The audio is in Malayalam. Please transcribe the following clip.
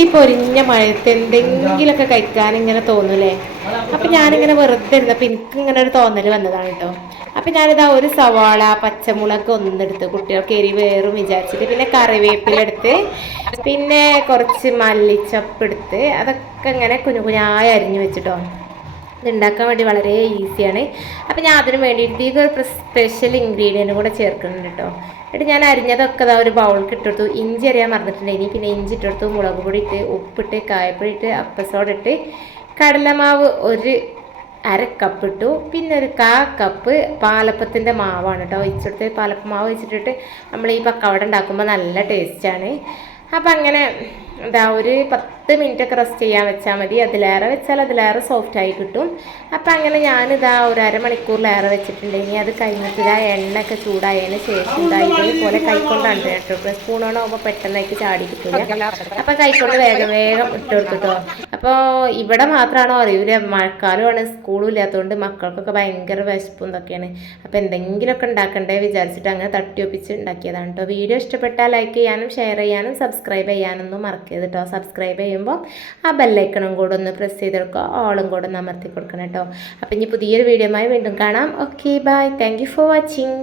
ഈ പൊരിഞ്ഞ മഴയത്ത് എന്തെങ്കിലുമൊക്കെ കഴിക്കാൻ ഇങ്ങനെ തോന്നൂലേ. അപ്പം ഞാനിങ്ങനെ വെറുതെ ഇരുന്നപ്പോൾ എനിക്കിങ്ങനെ ഒരു തോന്നൽ വന്നതാണ് കേട്ടോ. അപ്പം ഞാനിതാ ഒരു സവാള പച്ചമുളക് ഒന്നെടുത്ത് കുട്ടികൾക്ക് എരിവേറും വിചാരിച്ചിട്ട്, പിന്നെ കറിവേപ്പിലെടുത്ത്, പിന്നെ കുറച്ച് മല്ലിച്ചപ്പ് എടുത്ത് അതൊക്കെ ഇങ്ങനെ കുഞ്ഞു കുഞ്ഞായി അരിഞ്ഞു വെച്ചിട്ടോ. ഇത് ഉണ്ടാക്കാൻ വേണ്ടി വളരെ ഈസിയാണ്. അപ്പം ഞാൻ അതിന് വേണ്ടിയിട്ട് ഇതൊരു സ്പെഷ്യൽ ഇൻഗ്രീഡിയൻറ്റും കൂടെ ചേർക്കുന്നുണ്ട് കേട്ടോ. എന്നിട്ട് ഞാൻ അരിഞ്ഞതൊക്കെ അതാ ഒരു ബൗൾക്ക് ഇട്ടെടുത്തു. ഇഞ്ചി അറിയാൻ മറന്നിട്ടുണ്ടെങ്കിൽ പിന്നെ ഇഞ്ചി ഇട്ടെടുത്തു, മുളക് പൊടി ഇട്ട്, ഉപ്പിട്ട്, കായപ്പൊടി ഇട്ട്, അപ്പസോഡ ഇട്ട്, കടലമാവ് ഒരു അരക്കപ്പ് ഇട്ടു, പിന്നെ ഒരു കപ്പ് പാലപ്പത്തിൻ്റെ മാവാണ് കേട്ടോ ഒഴിച്ചെടുത്ത്. പാലപ്പ മാവ് വെച്ചിട്ടിട്ട് നമ്മൾ ഈ പക്കവട ഉണ്ടാക്കുമ്പോൾ നല്ല ടേസ്റ്റാണ്. അപ്പം അങ്ങനെ എന്താ ഒരു 10 മിനിറ്റൊക്കെ റെസ്റ്റ് ചെയ്യാൻ വെച്ചാൽ മതി. അതിലേറെ വെച്ചാൽ അതിലേറെ സോഫ്റ്റായി കിട്ടും. അപ്പം അങ്ങനെ ഞാനിതാ ഒരു അരമണിക്കൂറിലേറെ വെച്ചിട്ടുണ്ട്. ഇനി അത് കഴിഞ്ഞിട്ട് ഇതാ എണ്ണയൊക്കെ ചൂടായതിന് ശേഷം ഇതാ ഇതേപോലെ കൈക്കൊണ്ടാണ് കേട്ടോ. സ്പൂണോണാകുമ്പോൾ പെട്ടെന്നായിട്ട് ചാടി കിട്ടില്ല. അപ്പം കൈക്കൊണ്ട് വേഗം വേഗം ഇട്ട് കൊടുത്തിട്ടോ. അപ്പോൾ ഇവിടെ മാത്രമാണോ അറിയില്ല, മഴക്കാലമാണ്, സ്കൂളും ഇല്ലാത്തതുകൊണ്ട് മക്കൾക്കൊക്കെ ഭയങ്കര വിശപ്പും ഇതൊക്കെയാണ്. അപ്പോൾ എന്തെങ്കിലുമൊക്കെ ഉണ്ടാക്കണ്ടേ വിചാരിച്ചിട്ട് അങ്ങനെ തട്ടിയൊപ്പിച്ച് ഉണ്ടാക്കിയതാണ് കേട്ടോ. വീഡിയോ ഇഷ്ടപ്പെട്ടാൽ ലൈക്ക് ചെയ്യാനും ഷെയർ ചെയ്യാനും സബ്സ്ക്രൈബ് ചെയ്യാനൊന്നും മറക്കരുത് കേട്ടോ. സബ്സ്ക്രൈബ് ചെയ്യുമ്പോൾ ആ ബെല്ലൈക്കണും കൂടെ ഒന്ന് പ്രസ് ചെയ്തെടുക്കുക, ഓളും കൂടെ ഒന്ന് അമർത്തി കൊടുക്കണം കേട്ടോ. അപ്പം ഇനി പുതിയൊരു വീഡിയോയുമായി വീണ്ടും കാണാം. Okay bye, thank you for watching.